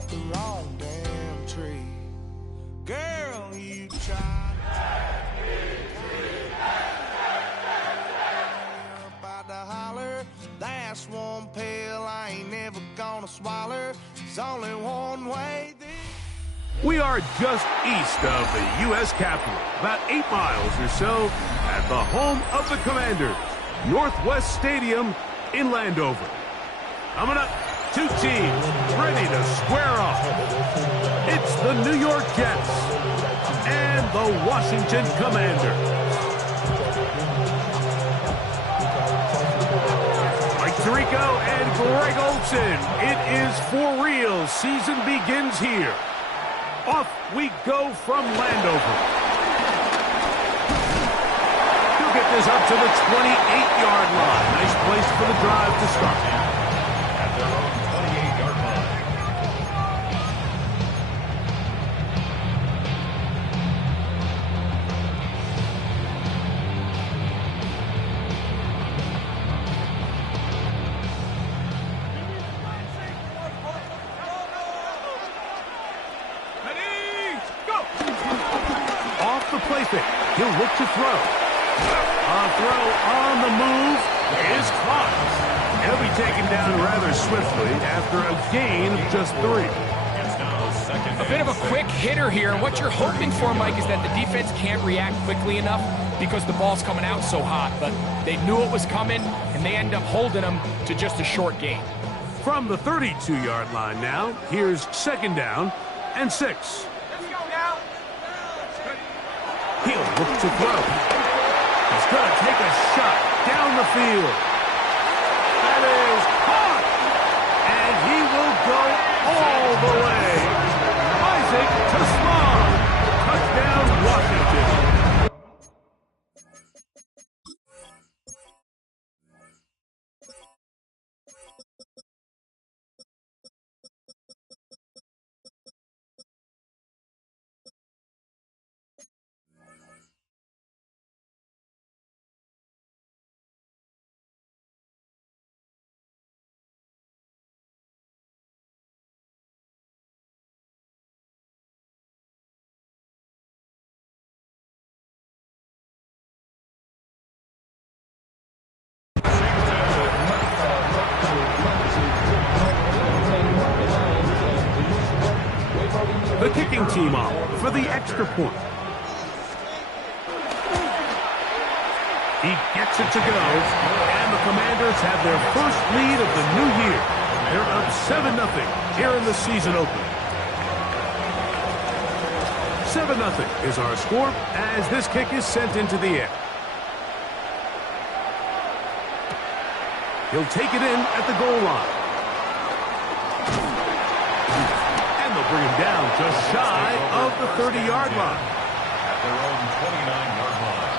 up the wrong damn tree. Girl, you tried about to holler. That's one pill I ain't never gonna swallow. There's only one way. We are just east of the U.S. Capitol, about 8 miles or so, at the home of the Commanders, Northwest Stadium in Landover. Coming up, two teams ready to square off. It's the New York Jets and the Washington Commanders. Mike Tirico and Greg Olsen. It is for real. Season begins here. Off we go from Landover. He'll get this up to the 28-yard line. Nice place for the drive to start. At their own 28-yard line. He'll look to throw. A throw on the move is caught. He'll be taken down rather swiftly after a gain of just 3. A bit of a quick hitter here. What you're hoping for, Mike, is that the defense can't react quickly enough because the ball's coming out so hot. But they knew it was coming, and they end up holding them to just a short gain. From the 32-yard line now, here's 2nd down and 6. He'll look to throw. He's going to take a shot down the field. That is caught. And he will go all the way. Isaac Tasman. Touchdown, Washington. The kicking team off for the extra point. He gets it to go, and the Commanders have their first lead of the new year. They're up 7-0 here in the season opener. 7-0 is our score as this kick is sent into the air. He'll take it in at the goal line. Bring him down just shy of the 30-yard line. At their own 29-yard line.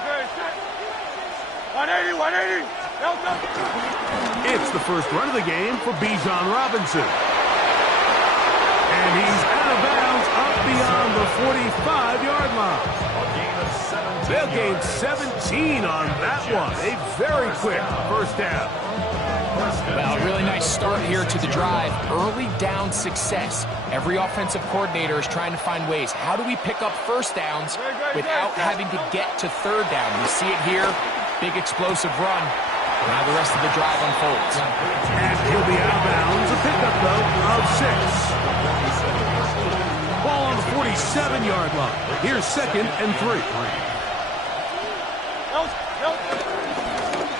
Great. 180. It's the first run of the game for Bijan Robinson. And he's out of bounds up beyond the 45-yard line. They'll gain 17 on that one. A very quick first down. Well, a really nice start here to the drive. Early down success. Every offensive coordinator is trying to find ways. How do we pick up first downs without having to get to third down? You see it here. Big explosive run. Now the rest of the drive unfolds. And he'll be out of bounds. A pickup, though, of 6. Ball on the 47-yard line. Here's 2nd and 3.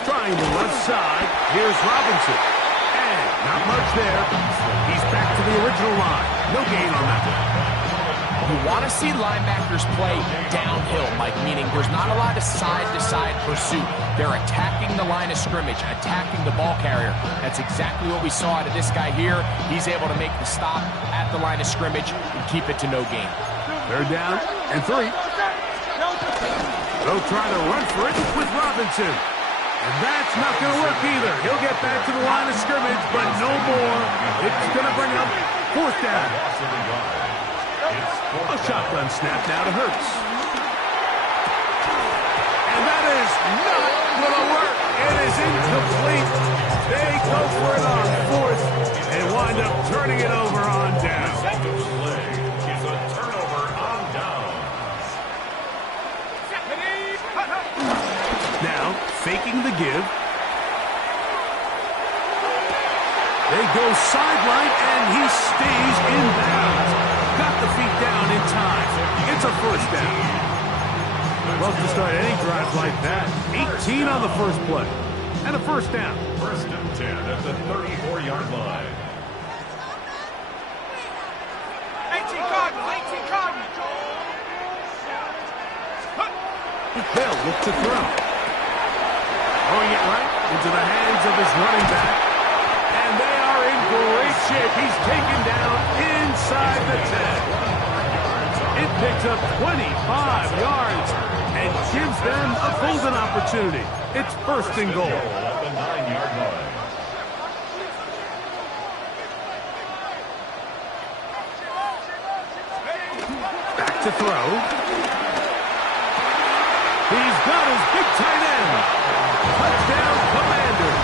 Trying the left side. Here's Robinson. And not much there. He's back to the original line. No gain on that one. You want to see linebackers play downhill, Mike, meaning there's not a lot of side-to-side pursuit. They're attacking the line of scrimmage, attacking the ball carrier. That's exactly what we saw out of this guy here. He's able to make the stop at the line of scrimmage and keep it to no gain. 3rd down and 3. They'll try to run for it with Robinson. And that's not going to work either. He'll get back to the line of scrimmage, but no more. It's going to bring up 4th down. Loss of a yard. It's A 4th down. shotgun snap now to Hurts. And that is not going to work. It is incomplete. They go for it on 4th and wind up turning it over on down. Second play is a turnover on down. Now, faking the give. They go sideline, and he stays in bounds. Got the feet down in time. It's a 1st down. Love to start any drive like that. 18 on the first play. And a 1st down. 1st and 10 at the 34-yard line. 18 Cardinals. Hill look to throw. Throwing it right into the hands of his running back. And they are in great shape. He's taken down inside the 10. It picks up 25 yards and gives them a golden opportunity. It's 1st and goal. At the 9-yard line. Back to throw. He's got his big tight end. Touchdown, Commanders.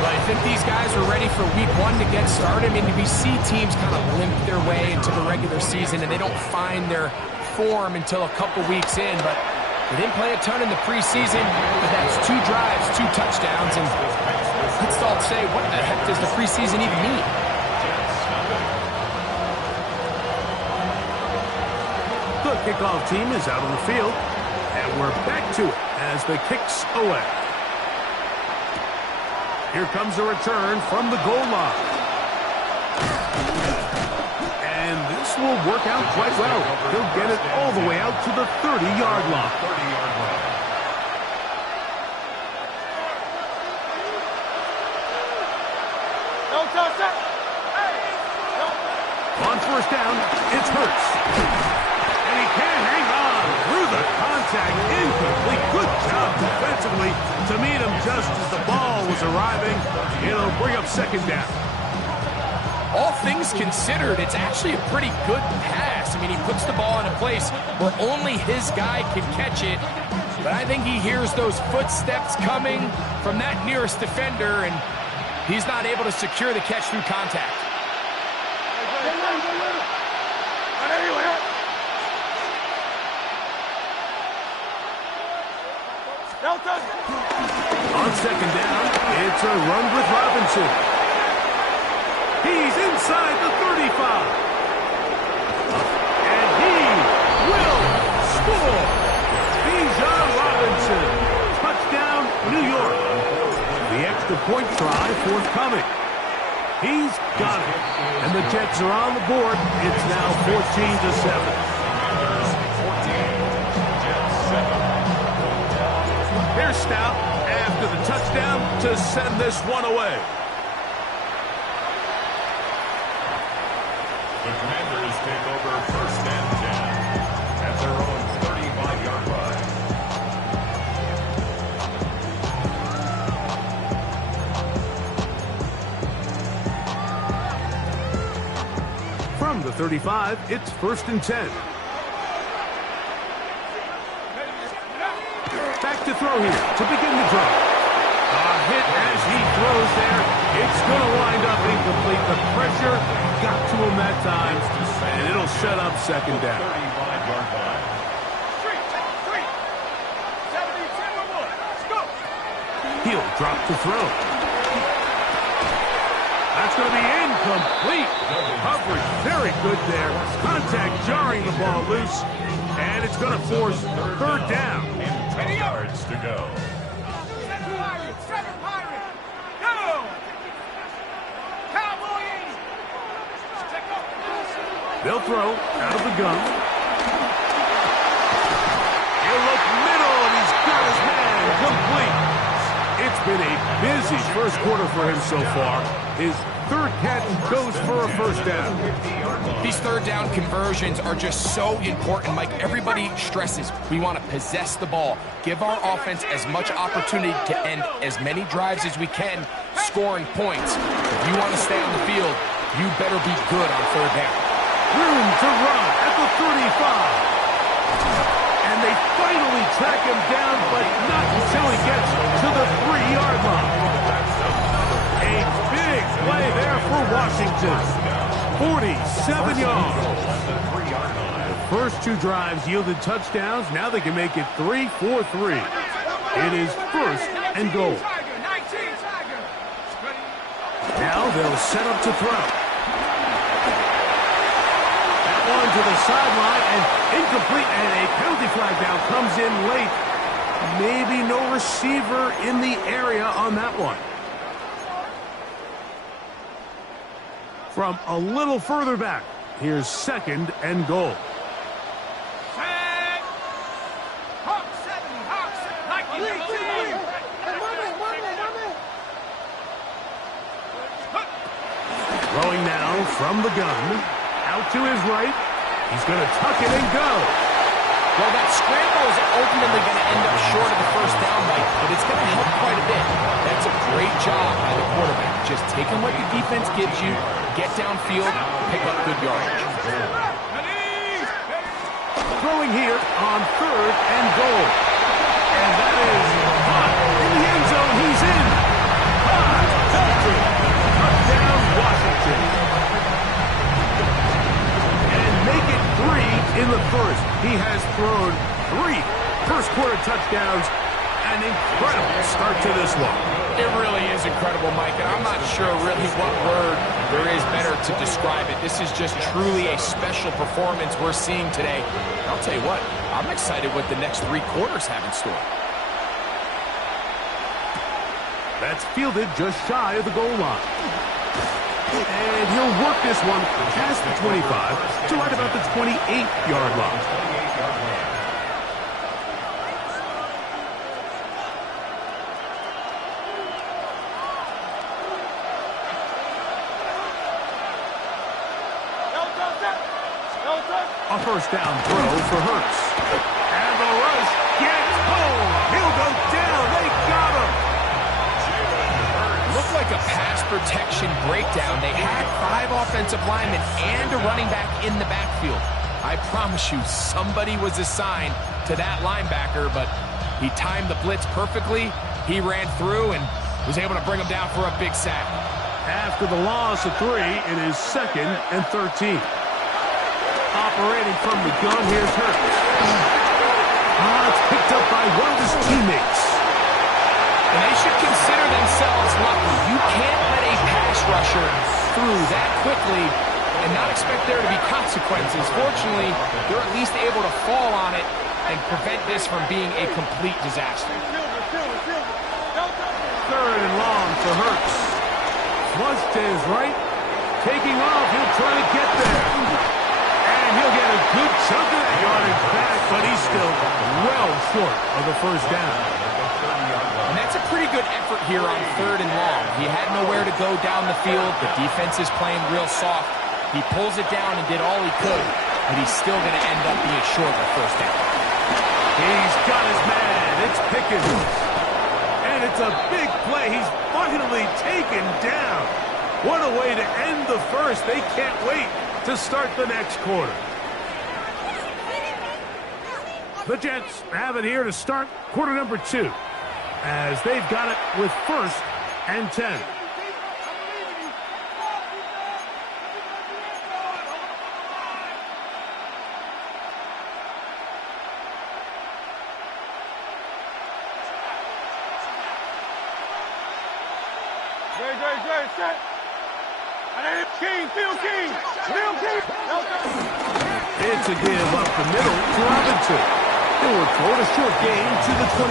Well, I think these guys are ready for week 1 to get started. I mean, we see teams kind of limp their way into the regular season, and they don't find their form until a couple weeks in. But they didn't play a ton in the preseason, but that's 2 drives, 2 touchdowns, and let's all say, what the heck does the preseason even mean? The kickoff team is out on the field, and we're back to it as the kick's away. Here comes a return from the goal line. And this will work out quite well. He'll get it all the way out to the 30-yard line. 30-yard line. On 1st down, it's Hurts. And he can't hang on through the contact. Incomplete. Good job defensively to meet him just as the ball was arriving. It'll bring up 2nd down. All things considered, it's actually a pretty good pass. I mean, he puts the ball in a place where only his guy can catch it. But I think he hears those footsteps coming from that nearest defender, and he's not able to secure the catch through contact. On 2nd down, it's a run with Robinson. He's inside the 35. And he will score. Bijan Robinson. Touchdown, New York. The extra point try forthcoming. He's got it. And the Jets are on the board. It's now 14-7. Here's Stout after the touchdown to send this one away. The Commanders take over 1st and 10 at their own 35-yard line. From the 35, it's 1st and 10. Back to throw here to begin the drive. A hit as he throws there. It's going to wind up incomplete. The pressure got to him that time, and it'll set up 2nd down. 35-yard line. He'll drop to throw. That's going to be incomplete. Coverage very good there. Contact jarring the ball loose, and it's going to force 3rd down. 10 yards to go. They'll throw out of the gun. He'll look middle, and he's got his man complete. It's been a busy 1st quarter for him so far. His 3rd catch goes for a 1st down. These 3rd down conversions are just so important, Mike. Everybody stresses we want to possess the ball, give our offense as much opportunity to end as many drives as we can scoring points. If you want to stay on the field, you better be good on third down. Room to run at the 35. And they finally track him down, but not until he gets to the 3-yard line. A big play there for Washington. 47 yards. The first 2 drives yielded touchdowns. Now they can make it 3-4-3. It is first and goal. Now they'll set up to throw. That one to the sideline and incomplete, and a penalty flag down comes in late. Maybe no receiver in the area on that one. From a little further back, here's second and goal. Throwing now from the gun. Out to his right. He's going to tuck it and go. Well, that scramble is ultimately going to end up short of the first down, Mike, but it's going to help quite a bit. That's a great job by the quarterback. Just taking what the defense gives you, get downfield, pick up good yardage. Throwing here on third and goal. And that is caught in the end zone. He's in. Touchdown, Washington. And make it 3 in the first. He has thrown 3 first-quarter touchdowns. An incredible start to this one. It really is incredible, Mike, and I'm not sure really what word there is better to describe it. This is just truly a special performance we're seeing today. And I'll tell you what, I'm excited what the next 3 quarters have in store. That's fielded just shy of the goal line. And he'll work this one past the 25 to right about the 28-yard line. A first down throw for Hurts. And the rush gets home. He'll go down. They got him. Looked like a pass protection breakdown. They had 5 offensive linemen and a running back in the backfield. I promise you, somebody was assigned to that linebacker, but he timed the blitz perfectly. He ran through and was able to bring him down for a big sack. After the loss of 3, it is second and 13. Operating from the gun, here's Hurts. It's picked up by one of his teammates. And they should consider themselves lucky. You can't let a pass rusher through that quickly and not expect there to be consequences. Fortunately, they're at least able to fall on it and prevent this from being a complete disaster. Third and long for Hurts. Flush to his right. Taking off, he'll try to get there. And he'll get a good chunk of that yardage back, but he's still well short of the first down. And that's a pretty good effort here on third and long. He had nowhere to go down the field. The defense is playing real soft. He pulls it down and did all he could, but he's still going to end up being short of the first down. He's got his man. It's Pickens. And it's a big play. He's finally taken down. What a way to end the first. They can't wait to start the next quarter. The Jets have it here to start quarter number 2, as they've got it with first and 10. Set. King, Phil King. It's a give up the middle to Robinson. It will throw a short gain to the 25.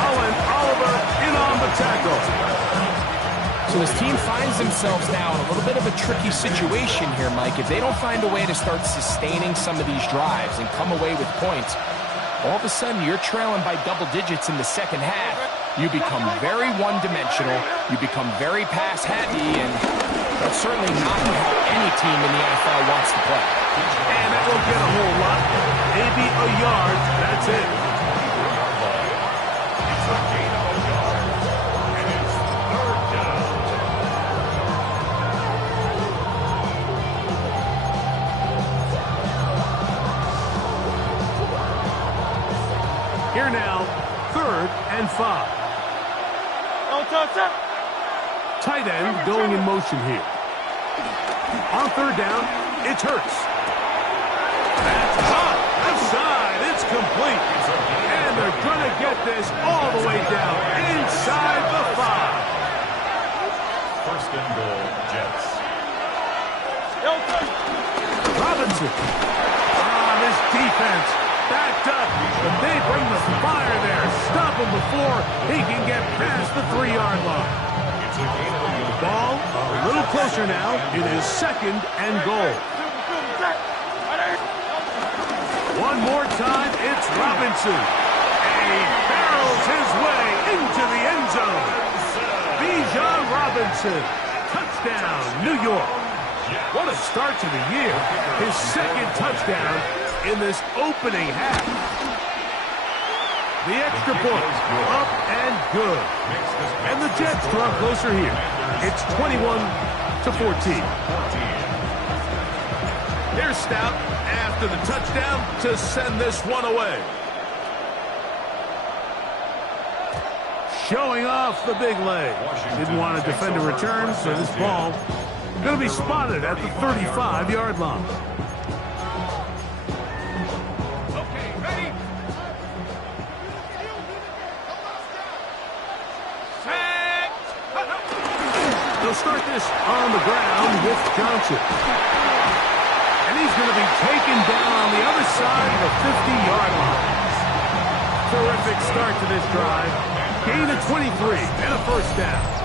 Allen Oliver in on the tackle. So this team finds themselves now in a little bit of a tricky situation here, Mike. If they don't find a way to start sustaining some of these drives and come away with points, all of a sudden you're trailing by double digits in the second half. You become very one-dimensional, you become very pass-heavy, and that's certainly not how any team in the NFL wants to play. And that won't get a whole lot. Maybe a yard, that's it. It's a gain of a yard, and it's third down. and 5. Tight end going in motion here. On third down, it's Hurts. That's hot. Outside, it's complete. And they're going to get this all the way down inside the 5. First and goal, Jets. Robinson. This defense backed up, but they bring the fire there. Stop him before he can get past the 3-yard line. The ball a little closer now. It is second and goal. One more time, it's Robinson. And he barrels his way into the end zone. Bijan Robinson. Touchdown, New York. What a start to the year. His second touchdown in this opening half. The extra point, up and good. And the Jets draw closer here. It's 21-14. Here's Stout after the touchdown to send this one away. Showing off the big leg. Didn't want to defend a return, so this ball going to be spotted at the 35-yard line. Okay, ready? Set. They'll start this on the ground with Johnson. And he's going to be taken down on the other side of the 50-yard line. Terrific start to this drive. Gain of 23 and a first down.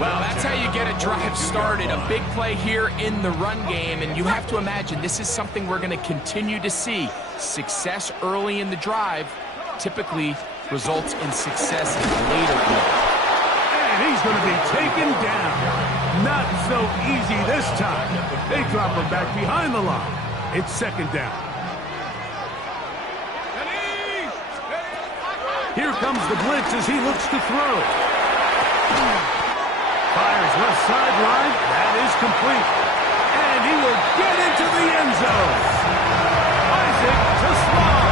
Well, that's how you get a drive started. A big play here in the run game, and you have to imagine this is something we're going to continue to see. Success early in the drive typically results in success later. And he's going to be taken down. Not so easy this time. They drop him back behind the line. It's second down. Here comes the blitz as he looks to throw. Fires left sideline. That is complete. And he will get into the end zone. Isaac to Small.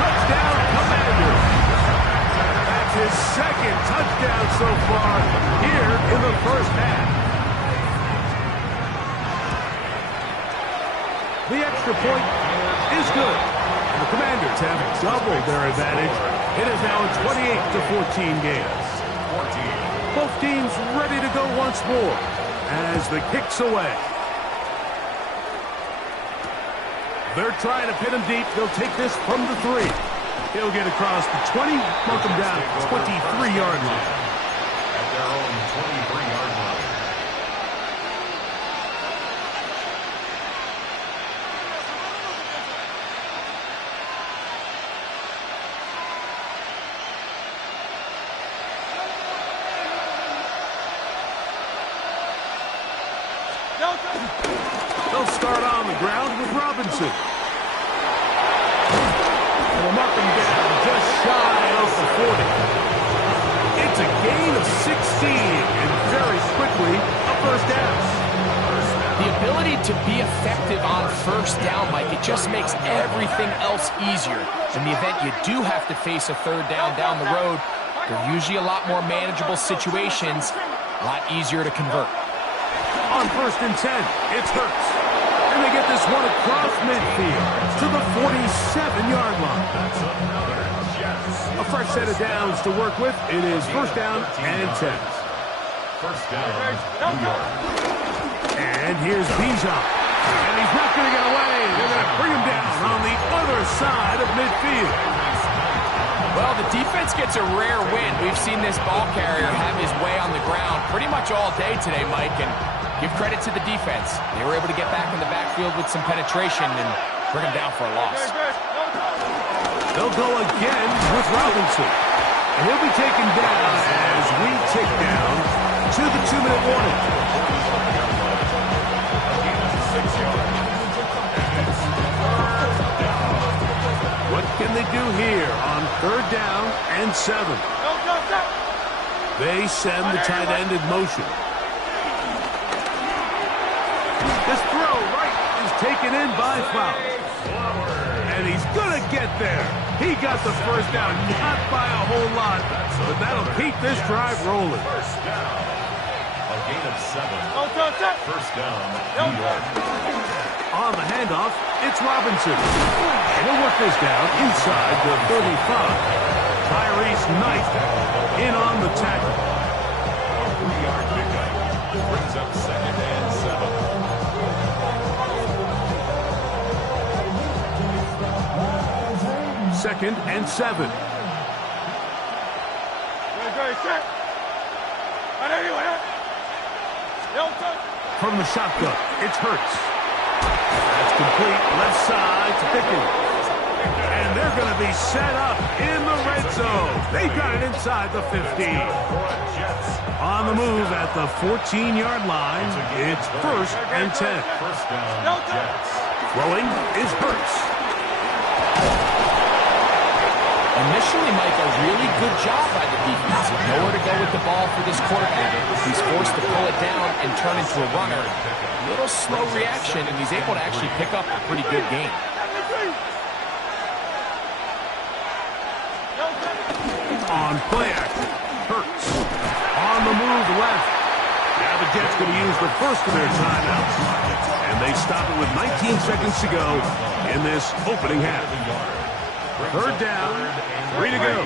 Touchdown, Commanders. That's his second touchdown so far here in the first half. The extra point is good. And the Commanders have doubled their advantage. It is now a 28-14 game. Both teams ready to go once more as the kick's away. They're trying to pin him deep. They'll take this from the 3. He'll get across the 20, mark him down at the 23-yard line. At their own 23-yard line. They'll start on the ground with Robinson. They'll mark him down just shy of the 40. It's a gain of 16, and very quickly, a first down. The ability to be effective on first down, Mike, it just makes everything else easier. In the event you do have to face a third down the road, they're usually a lot more manageable situations, a lot easier to convert. On first and 10, it's Hurts. And they get this one across midfield to the 47-yard line. A fresh set of downs to work with. It is first down and 10. First down, New York. And here's Bijan. And he's not going to get away. They're going to bring him down on the other side of midfield. Well, the defense gets a rare win. We've seen this ball carrier have his way on the ground pretty much all day today, Mike, and give credit to the defense. They were able to get back in the backfield with some penetration and bring him down for a loss. They'll go again with Robinson. And he'll be taken down as we tick down to the 2-minute warning. What can they do here on third down and 7? They send the tight end in motion. This throw right is taken in by Fowler. And he's going to get there. He got the first down, not by a whole lot, but that'll keep this drive rolling. First down. A gain of 7. First down, New York. On the handoff, it's Robinson. He'll work this down inside the 35. Tyrese Knight in on the tackle. A 3-yard pickup brings up 2nd and 7. 2nd and 7. From the shotgun, it's Hurts. That's complete left side to Pickens. And they're going to be set up in the red zone. They got it inside the 15. On the move at the 14-yard line, it's 1st and 10. First down, Jets. Throwing is Hurts. Initially, Mike, a really good job by the defense. Nowhere to go with the ball for this quarterback. He's forced to pull it down and turn into a runner. A little slow reaction, and he's able to actually pick up a pretty good game. On play action, Hurts. On the move left. Now the Jets going to use the first of their timeouts. And they stop it with 19 seconds to go in this opening half. 3rd down, 3 to go.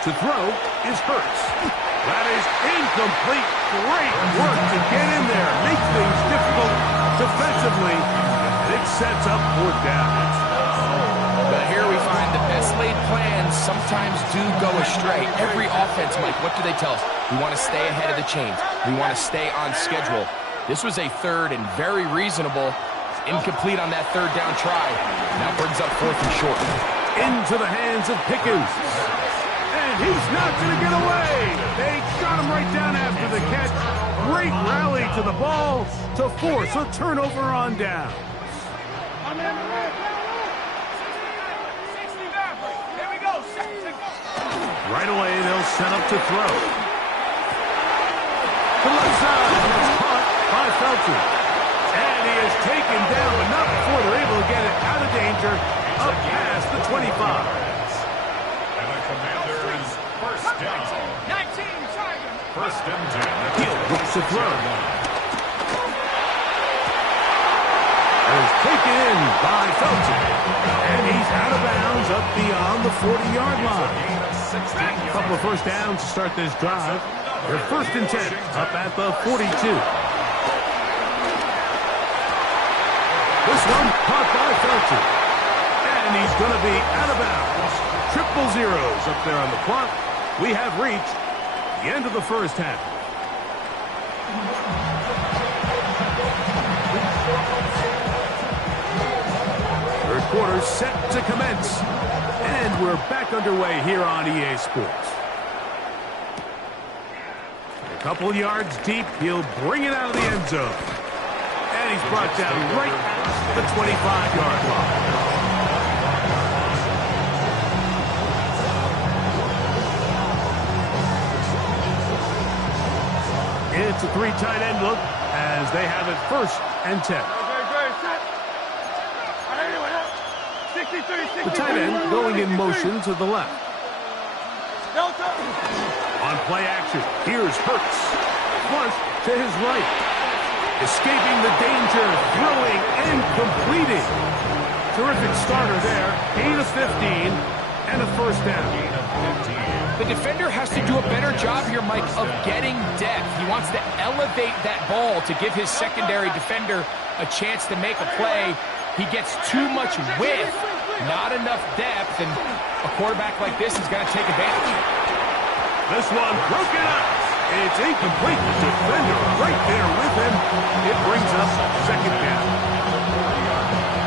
To throw is Hurts. That is incomplete. Great work to get in there. Make things difficult defensively. And it sets up 4th down. But here we find the best laid plans sometimes do go astray. Every offense, Mike, what do they tell us? We want to stay ahead of the chains. We want to stay on schedule. This was a 3rd and very reasonable. Incomplete on that 3rd down try. Now brings up 4th and short. Into the hands of Pickens. And he's not going to get away. They got him right down after the catch. Great rally to the ball to force a turnover on down. Right away, they'll set up to throw. To the left side, and it's caught by Felton. And he is taken down, but not before they're able to get it out of danger, up past the 25. And the Commanders, first down. 1st and 10. Hill looks to throw. Is taken in by Felton. And he's out of bounds up beyond the 40-yard line. A couple of first downs to start this drive. They're 1st and 10 up at the 42. This one caught by Felton. And he's going to be out of bounds. 0-0s up there on the clock. We have reached the end of the first half. Third quarter set to commence. And we're back underway here on EA Sports. A couple yards deep, he'll bring it out of the end zone. And he's brought down right at the 25-yard line. It's a 3 tight end look as they have it 1st and 10. The tight end going in motion to the left. On play action, here's Hurts. Flush to his right. Escaping the danger, throwing and completing. Terrific starter there. Gain of 15 and a 1st down. The defender has to do a better job here, Mike, of getting depth. He wants to elevate that ball to give his secondary defender a chance to make a play. He gets too much width, not enough depth, and a quarterback like this is going to take advantage. This one broken up. It's incomplete. The defender right there with him. It brings up 2nd down.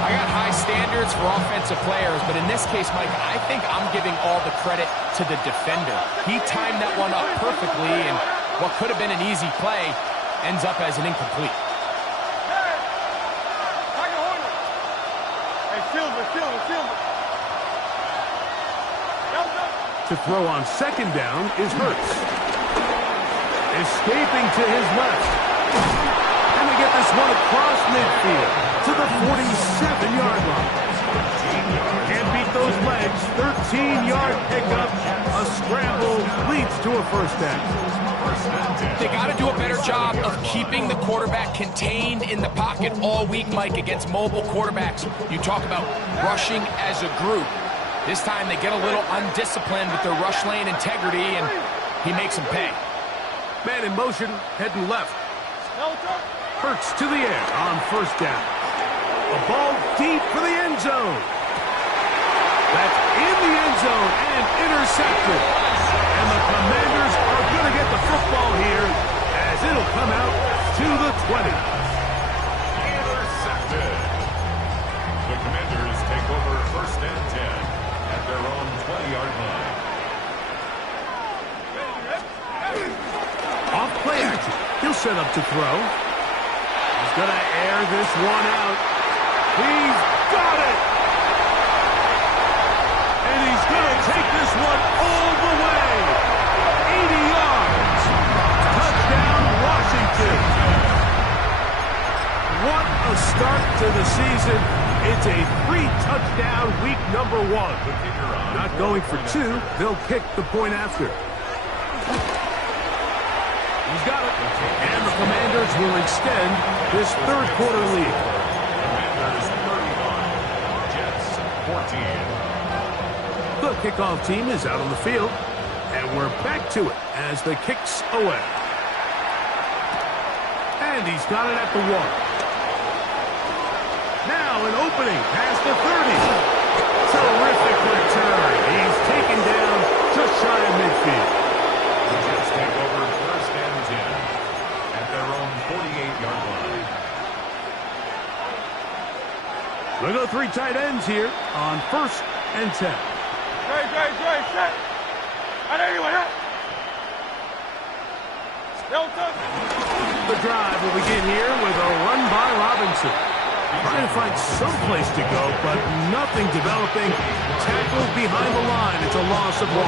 I got high standards for offensive players, but in this case, Mike, I think I'm giving all the credit to the defender. He timed that one up perfectly, and what could have been an easy play ends up as an incomplete. To throw on 2nd down is Hurts. Escaping to his left. And they get this one across midfield to the 47-yard line. Can't beat those legs. 13-yard pickup. A scramble leads to a first down. They got to do a better job of keeping the quarterback contained in the pocket all week, Mike, against mobile quarterbacks. You talk about rushing as a group. This time they get a little undisciplined with their rush lane integrity, and he makes them pay. Man in motion, heading left. Hurts to the air on first down. A ball deep for the end zone. That's in the end zone and intercepted. And the Commanders are going to get the football here as it'll come out to the 20. Intercepted. The Commanders take over first and 10 at their own 20-yard line. Off play action. He'll set up to throw. He's going to air this one out. He's got it. And he's going to take this one all the way. 80 yards. Touchdown, Washington. What a start to the season. It's a 3-touchdown week number 1. Not going for 2. They'll kick the point after. He's got it. And the Commanders will extend this third quarter lead. Commanders 31, Jets 14. The kickoff team is out on the field. And we're back to it as the kick's away. And he's got it at the 1. Now an opening past the 30. Terrific return. He's taken down just shy of midfield. The Jets take over first and 10 at their own 48-yard line. We'll go 3 tight ends here on first and 10. Dre, set. The drive will begin here with a run by Robinson. Trying to find some place to go, but nothing developing. Tackled behind the line. It's a loss of 1.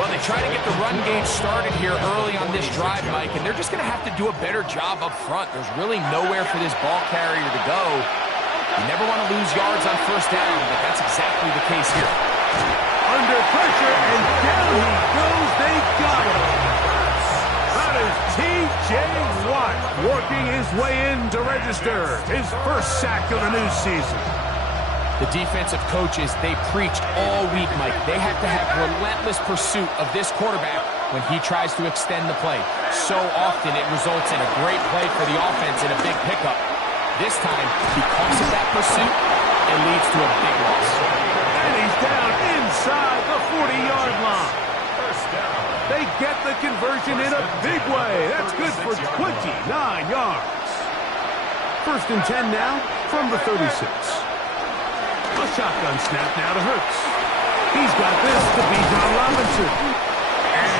Well, they try to get the run game started here early on this drive, Mike, and they're just going to have to do a better job up front. There's really nowhere for this ball carrier to go. You never want to lose yards on first down, but that's exactly the case here. Under pressure, and down he goes. They got him. That is T.J. Watt working his way in to register his first sack of the new season. The defensive coaches, they preached all week, Mike. They have to have relentless pursuit of this quarterback when he tries to extend the play. So often it results in a great play for the offense and a big pickup. This time, because of that pursuit, it leads to a big loss. And he's down inside the 40-yard line. They get the conversion in a big way. That's good for 29 yards. First and 10 now from the 36. A shotgun snap now to Hurts. He's got this to Bijan Robinson.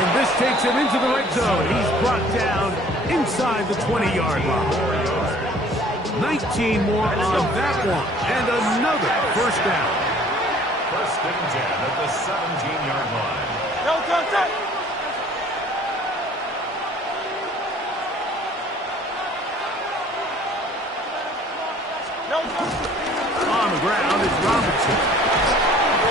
And this takes him into the red zone. He's brought down inside the 20-yard line. 19 more on that one. And another first down. First and 10 at the 17-yard line. On the ground is Robinson.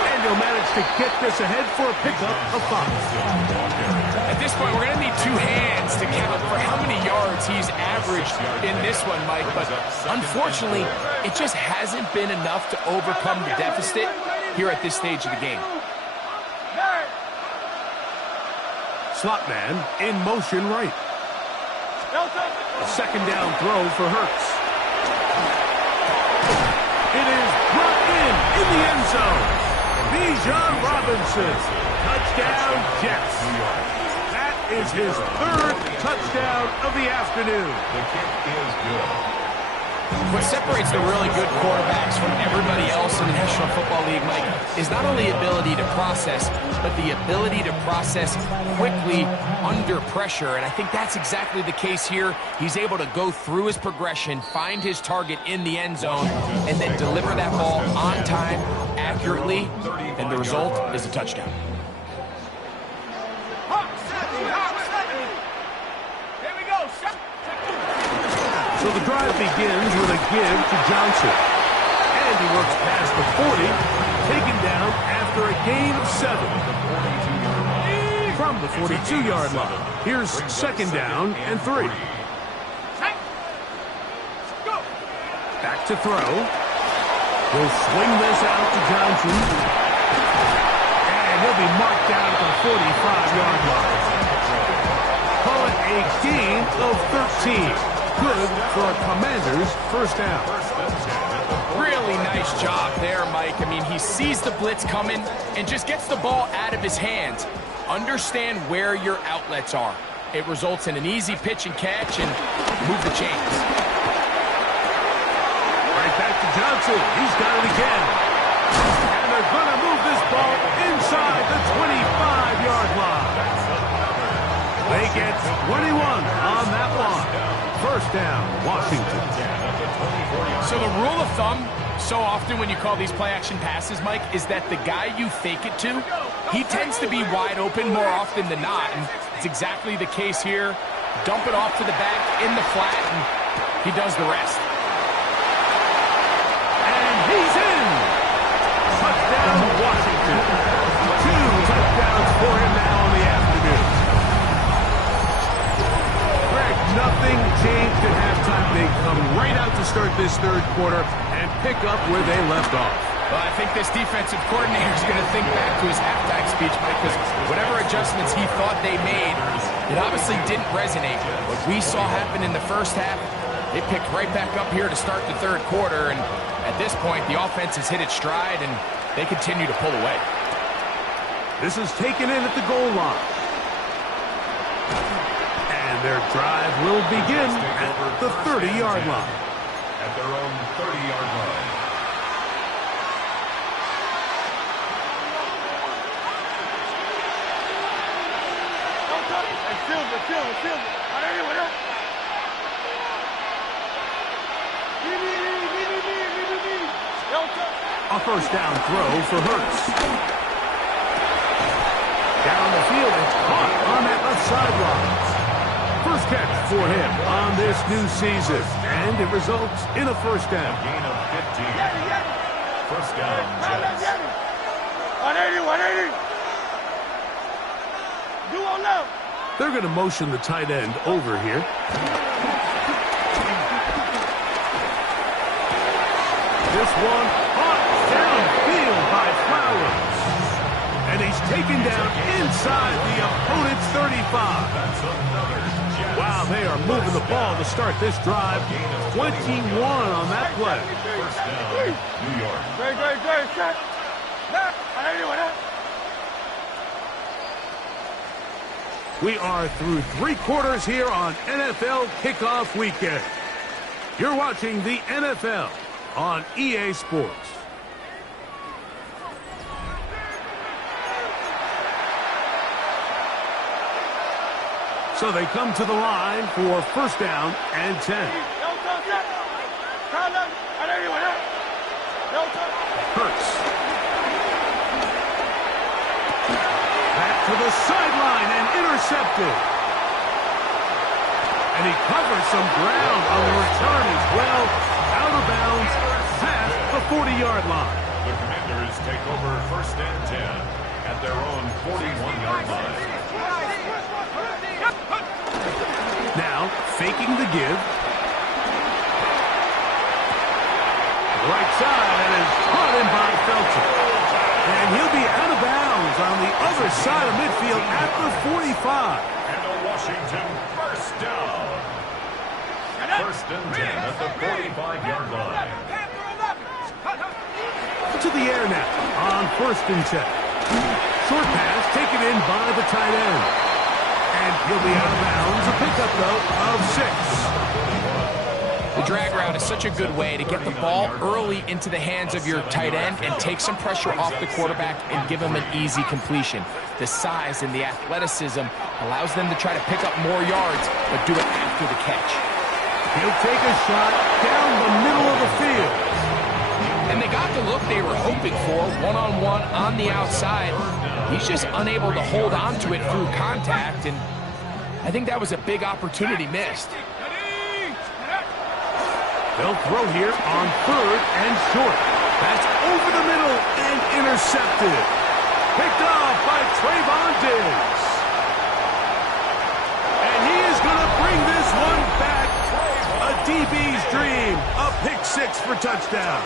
And he'll manage to get this ahead for a pickup of 5. At this point, we're going to need 2 hands to count for how many yards he's averaged in this one, Mike. But unfortunately, it just hasn't been enough to overcome the deficit here at this stage of the game. Slot man in motion right. A second down throw for Hurts. It is brought in the end zone. Bijan Robinson. Touchdown, Jets. That is his 3rd touchdown of the afternoon. The kick is good. What separates the really good quarterbacks from everybody else in the National Football League, Mike, is not only ability to process, but the ability to process quickly under pressure. And I think that's exactly the case here. He's able to go through his progression, find his target in the end zone, and then deliver that ball on time, accurately, and the result is a touchdown. So the drive begins with a give to Johnson. And he works past the 40, taken down after a gain of 7. From the 42-yard line, here's second down and 3. Back to throw. He'll swing this out to Johnson. And he'll be marked down at the 45-yard line. Call it a gain of 13. Good for a Commander's first down. Really nice job there, Mike. I mean, he sees the blitz coming and just gets the ball out of his hands. Understand where your outlets are. It results in an easy pitch and catch and move the chains. Right back to Johnson. He's got it again. And they're going to move this ball inside the 25-yard line. They get 21 on that one. First down, Washington. So the rule of thumb, so often when you call these play-action passes, Mike, is that the guy you fake it to, he tends to be wide open more often than not. And it's exactly the case here. Dump it off to the back in the flat, and he does the rest. And he's in! Touchdown, Washington. 2 touchdowns for him now on the afternoon. Nothing changed at halftime. They come right out to start this third quarter and pick up where they left off. Well, I think this defensive coordinator is going to think back to his halftime speech, Mike, because whatever adjustments he thought they made, it obviously didn't resonate. What we saw happen in the first half, they picked right back up here to start the third quarter, and at this point, the offense has hit its stride, and they continue to pull away. This is taken in at the goal line. Their drive will begin at the 30-yard line. At their own 30-yard line. A first down throw for Hurts. Down the field, it's caught on that left sideline. First catch for him on this new season, and it results in a first down. Gain of 15. First down, Jets. 180, 180. Do on left. They're going to motion the tight end over here. This one caught downfield by Flowers. And he's taken down inside the opponent's 35. Wow, they are moving the ball to start this drive. 21 on that play. First down, New York. Great, set. We are through 3 quarters here on NFL Kickoff Weekend. You're watching the NFL on EA Sports. So they come to the line for first down and 10. Hurts. Back to the sideline and intercepted. And he covers some ground on the return as well. Out of bounds past the 40-yard line. The Commanders take over first and 10 at their own 41-yard line. Now, faking the give. Right side, and is caught in by Felton. And he'll be out of bounds on the other side of midfield at the 45. And a Washington first down. First and 10 at the 45-yard line. To the air now on first and 10. Short pass taken in by the tight end. And he'll be out of bounds. A pickup, though, of 6. The drag route is such a good way to get the ball early into the hands of your tight end and take some pressure off the quarterback and give him an easy completion. The size and the athleticism allows them to try to pick up more yards, but do it after the catch. He'll take a shot down the middle of the field. And they got the look they were hoping for, one-on-one on the outside. He's just unable to hold on to it through contact, and I think that was a big opportunity missed. They'll throw here on third and short. That's over the middle and intercepted. Picked off by Trayvon Diggs. And he is going to bring this one back. A DB's dream. A pick six for touchdown.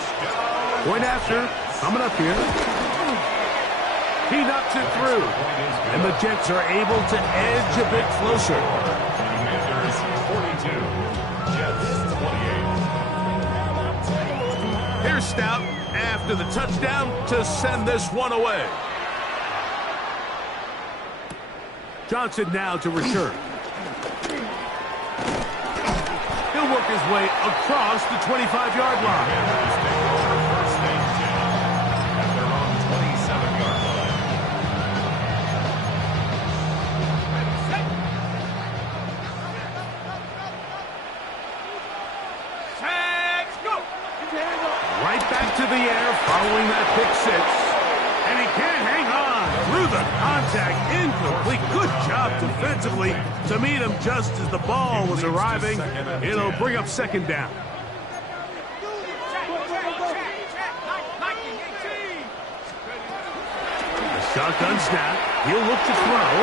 Point after. Coming up here. He knocks it through. And the Jets are able to edge a bit closer. Commanders 42. Jets 28. Here's Stout after the touchdown to send this one away. Johnson now to return. He'll work his way across the 25-yard line. Commanders take over first and 10 at their own 27-yard line. Right back to the air following that pick six. And he can't hang on through the contact. Incomplete. Good job defensively to meet him just as the ball was arriving. It'll bring up second down. The shotgun snap. He'll look to throw.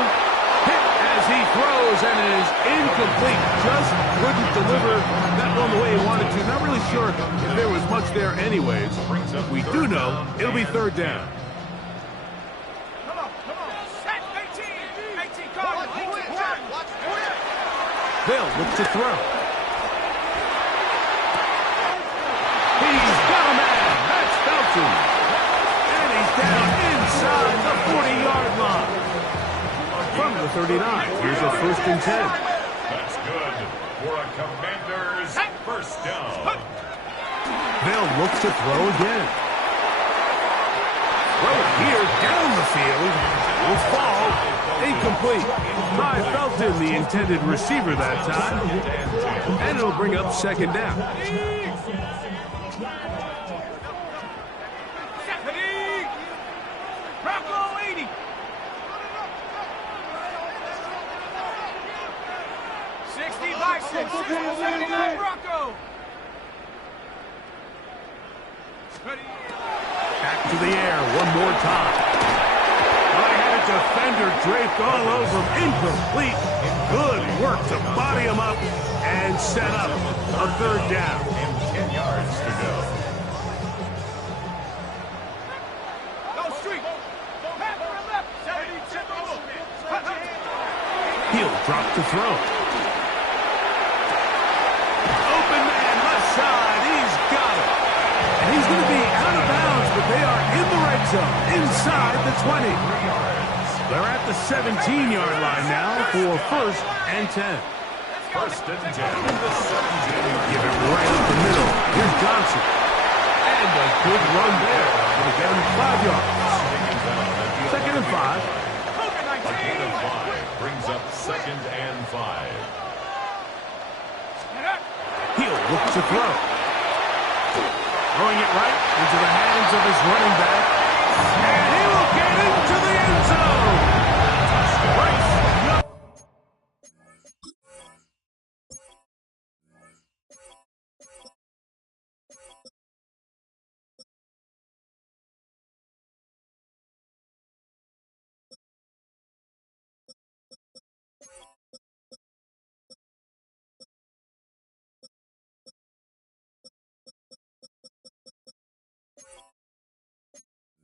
Hit as he throws, and it is incomplete. Just couldn't deliver that one the way he wanted to. Not really sure if there was much there anyways. We do know it'll be third down. They'll look to throw. He's got a man. That's Felton. And he's down inside the 40-yard line. From the 39, here's a first and 10. That's good for a Commanders first down. They'll look to throw again. Throw it here down the field. Will fall. Incomplete. Ty Felton, the intended receiver that time. And it'll bring up second down. Bronco 80. 60 Bison, 79 Bronco. Back to the air one more time. I had a defender draped all over him. Incomplete. Good work to body him up and set up a third down. And 10 yards to go. Go street. He'll drop to throw. Open man left side. He's got it. And he's going to be out of bounds, but they are in the red zone, inside the 20. They're at the 17-yard line now for first and 10. First and 10 at the 17. Give it right up the middle. Here's Johnson. And a good run there. Going to get him 5 yards. Second and 5. A gain of 5 brings up second and 5. He'll look to throw. Throwing it right into the hands of his running back. And he will get into the end zone.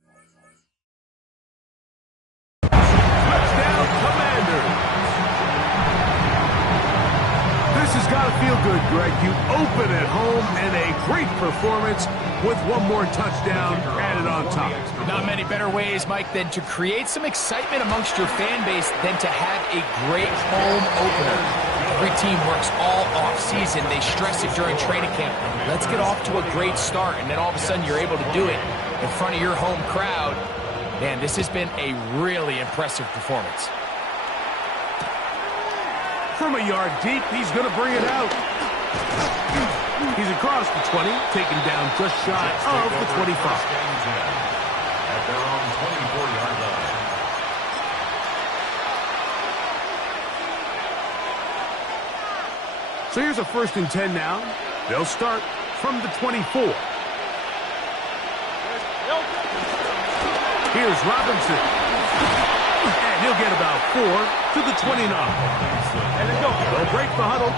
Touchdown. Touchdown, Commanders. This has got to feel good, Greg. You open at home and a great performance with one more touchdown added on top. Not many better ways, Mike, than to create some excitement amongst your fan base than to have a great home opener. Every team works all off-season. They stress it during training camp. Let's get off to a great start, and then all of a sudden you're able to do it in front of your home crowd. Man, this has been a really impressive performance. From a yard deep, he's going to bring it out. He's across the 20, taken down just shy of the 25. At their own 24-yard line. So here's a first and 10 now. They'll start from the 24. Here's Robinson. And he'll get about 4 to the 29. They'll break the huddle.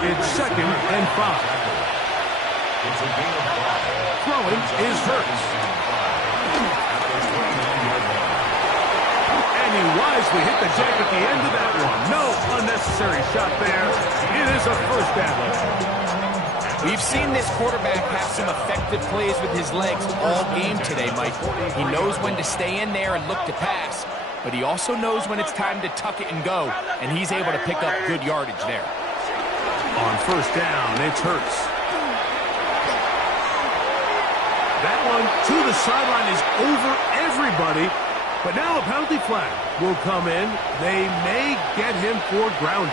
It's 2nd and 5. Throwing is Hurts. And he wisely hit the deck at the end of that one. No unnecessary shot there. It is a first down. We've seen this quarterback have some effective plays with his legs all game today, Mike. He knows when to stay in there and look to pass, but he also knows when it's time to tuck it and go, and he's able to pick up good yardage there. On first down, it's Hurts. That one to the sideline is over everybody, but now a penalty flag will come in. They may get him for grounding.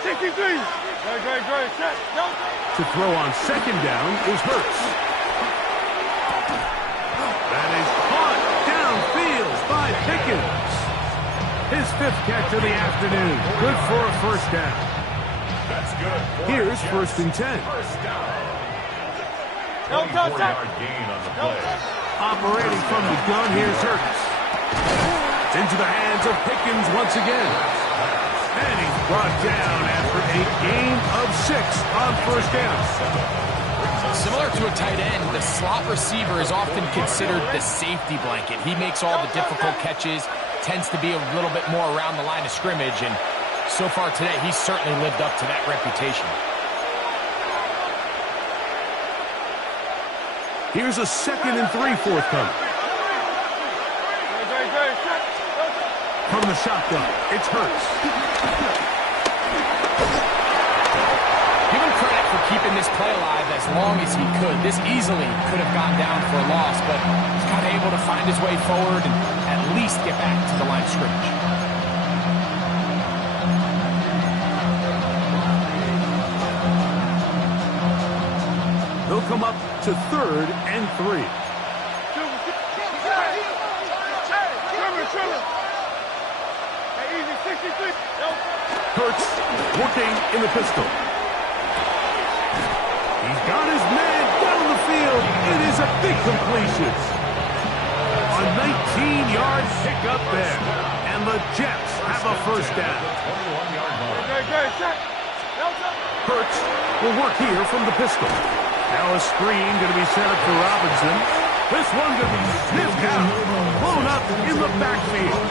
63. Great. Set. To throw on second down is Hurts. That is caught downfield by Pickens. His 5th catch of the afternoon. Good for a first down. That's good. Here's 1st and 10. 24-yard gain on the play. Operating from the gun, here's Hurts. It's into the hands of Pickens once again. And he's brought down after a gain of 6 on first down. Similar to a tight end, the slot receiver is often considered the safety blanket. He makes all the difficult catches, tends to be a little bit more around the line of scrimmage, and so far today, he's certainly lived up to that reputation. Here's a 2nd and 3 forthcoming. From the shotgun, it's Hurts. Give him credit for keeping this play alive as long as he could. This easily could have gone down for a loss, but he's kind of able to find his way forward and at least get back to the line of scrimmage. They'll come up to 3rd and 3. Hurts working in the pistol. He's got his man down the field. It is a big completion. A 19-yard pickup there. And the Jets have a first down. Hurts will work here from the pistol. Now a screen going to be set up for Robinson. This one going to be sniffed out. Blown up in the backfield.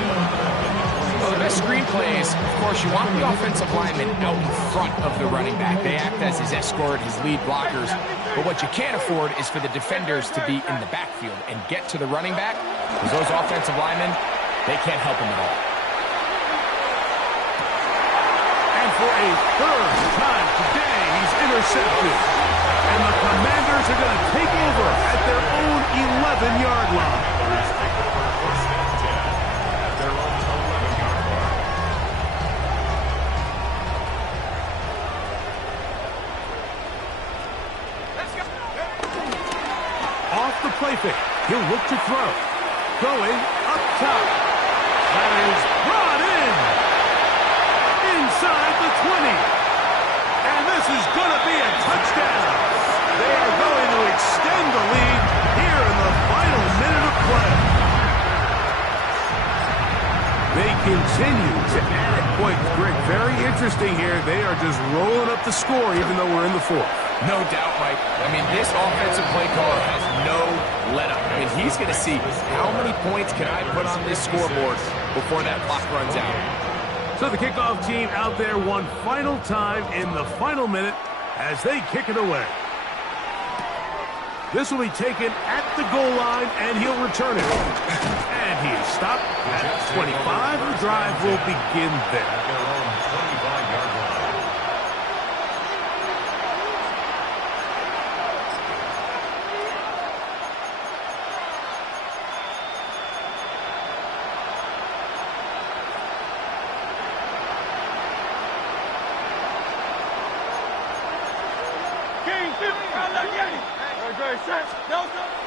Well, the best screen plays, of course, you want the offensive lineman out in front of the running back. They act as his escort, his lead blockers. But what you can't afford is for the defenders to be in the backfield and get to the running back, because those offensive linemen, they can't help him at all. And for a 3rd time today, he's intercepted. And the Commanders are going to take over at their own 11-yard line. Off the play fake. He'll look to throw. Going up top. That is brought in. Inside the 20. And this is going to be a touchdown. They are going to extend the lead here in the final minute of play. They continue to add points. Greg, very interesting here. They are just rolling up the score even though we're in the 4th. No doubt, Mike. I mean, this offensive play caller has no let-up. I mean, he's going to see how many points can I put on this scoreboard before that clock runs out. So the kickoff team out there one final time in the final minute as they kick it away. This will be taken at the goal line, and he'll return it. And he is stopped at 25. The drive will begin there.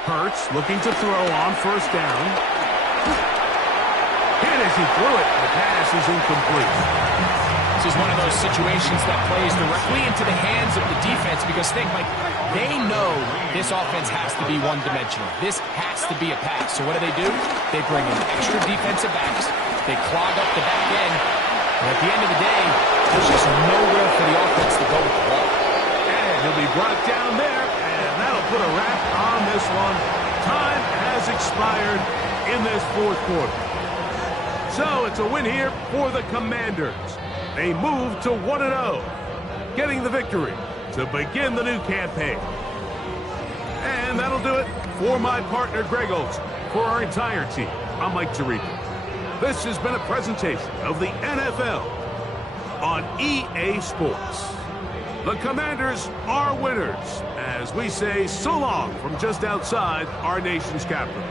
Hurts looking to throw on first down. Hit as he threw it. The pass is incomplete. This is one of those situations that plays directly into the hands of the defense because think, Mike, they know this offense has to be one-dimensional. This has to be a pass. So what do? They bring in extra defensive backs. They clog up the back end. And at the end of the day, there's just nowhere for the offense to go with the ball. And he'll be brought down there, and that'll put a wrap on this one. Time has expired in this fourth quarter. So it's a win here for the Commanders. They move to 1-0, getting the victory to begin the new campaign. And that'll do it for my partner, Greg Olson. For our entire team, I'm Mike Tirico. This has been a presentation of the NFL on EA Sports. The Commanders are winners, as we say so long from just outside our nation's capital.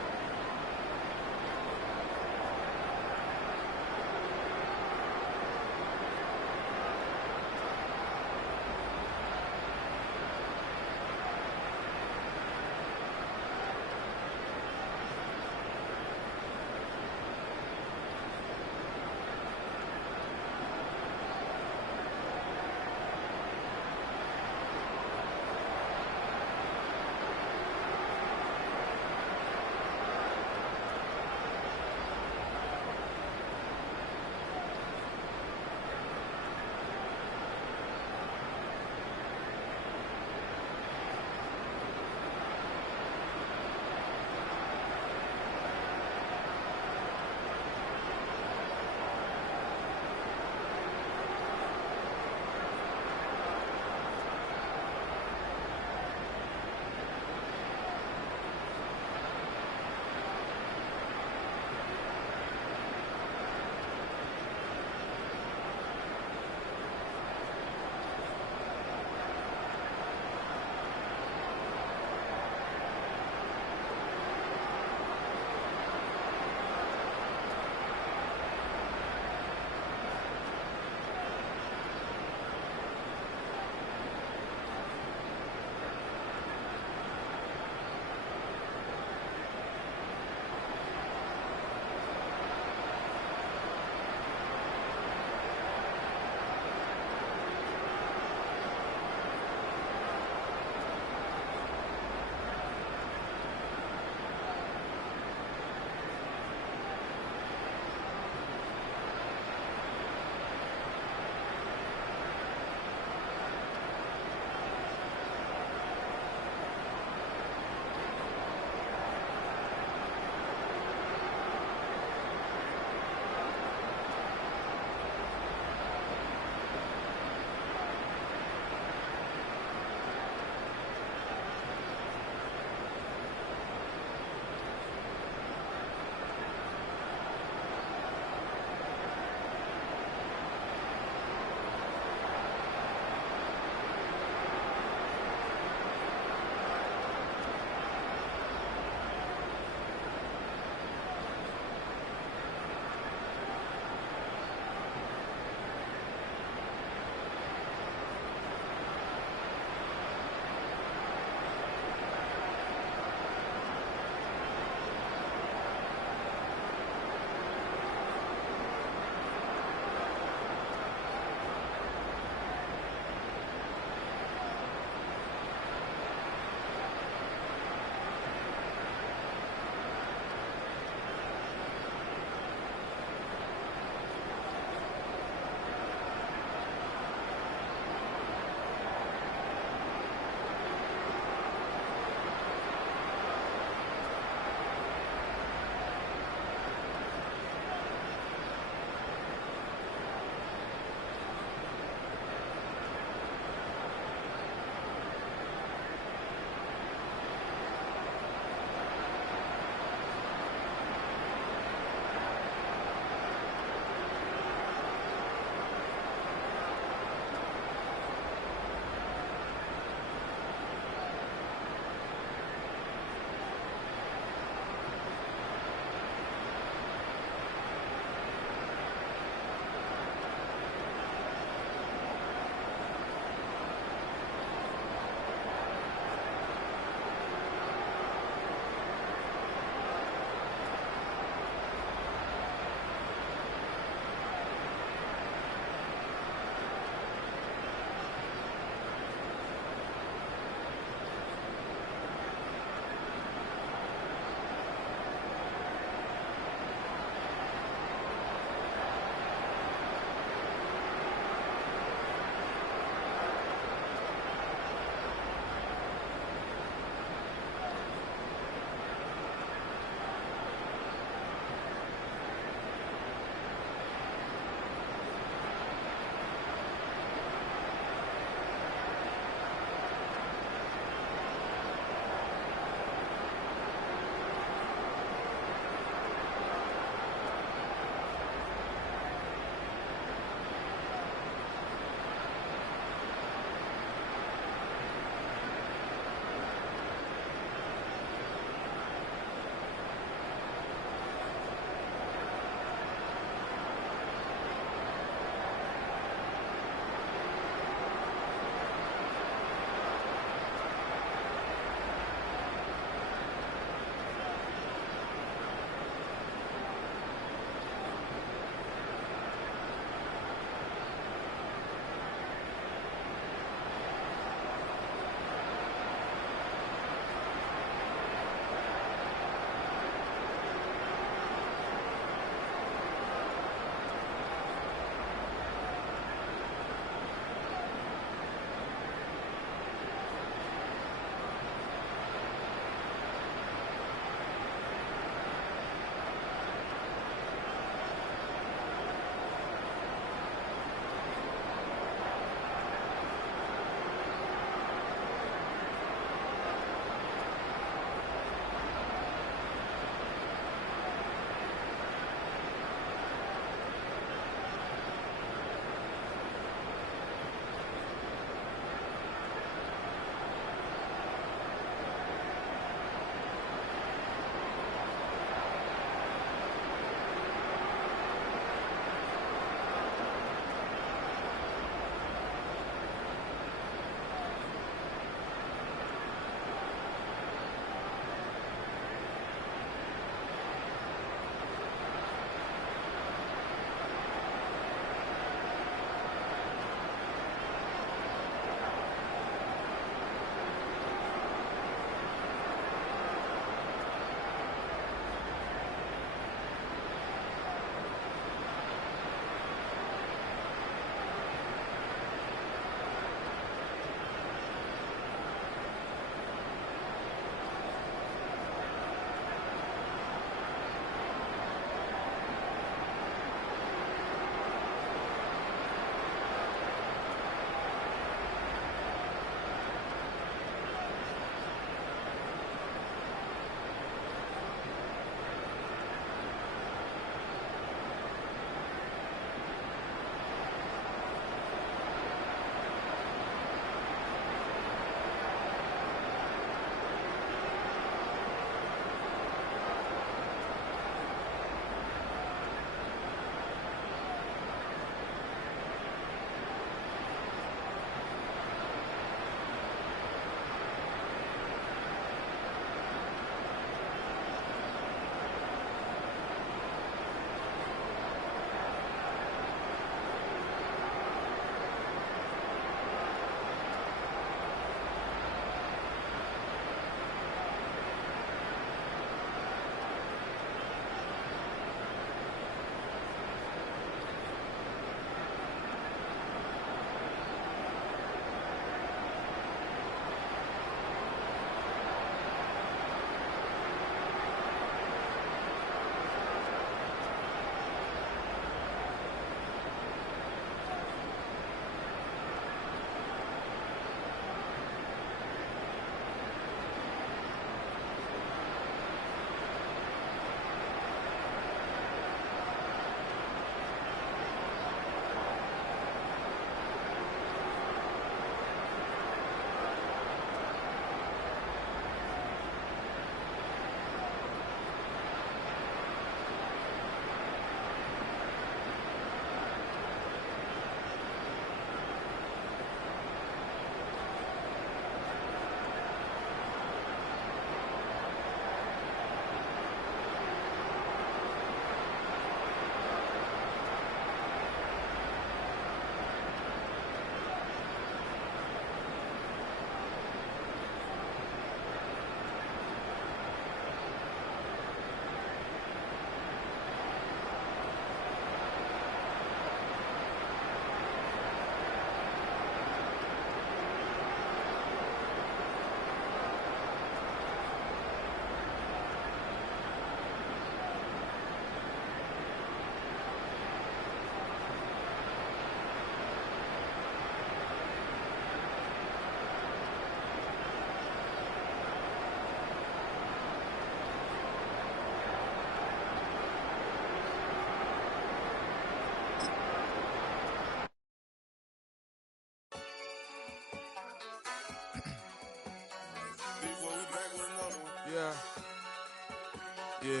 Yeah.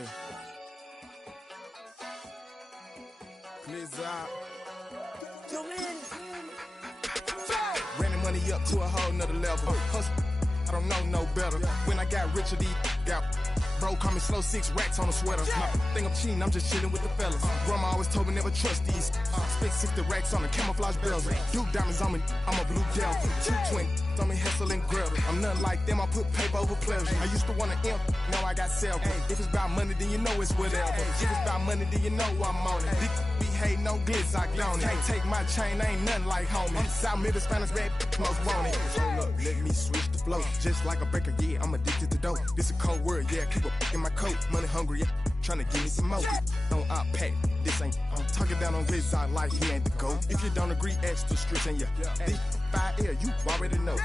Blizzard. Running money up to a whole nother level. Hustle, I don't know no better. When I got richer, these got bro, call me slow, 6 racks on a sweater. My think I'm cheating, I'm just chilling with the fellas. Grandma always told me never trust these. Spent 60 racks on the camouflage bells. Duke diamonds on me, I'm a blue gel. 220 on me, Hessel and Gretel. I'm nothing like them, I put paper over pleasure. I used to want to imp, now I got self. If it's about money, then you know it's whatever. If it's about money, then you know I'm on it. Be hating on glitz, I don't. Can't take my chain, ain't nothing like homie. South Middle Spanish bad, most want it. Hold up, let me switch the flow. Just like a baker, yeah, I'm addicted to dope. This a cold word, yeah, keep a in my coat. Money hungry, yeah, tryna give me some more. Don't I pack, this ain't. I'm talking down on glitz, I like he ain't the GOAT. If you don't agree, ask the streets and yeah. This 5 air, you already know.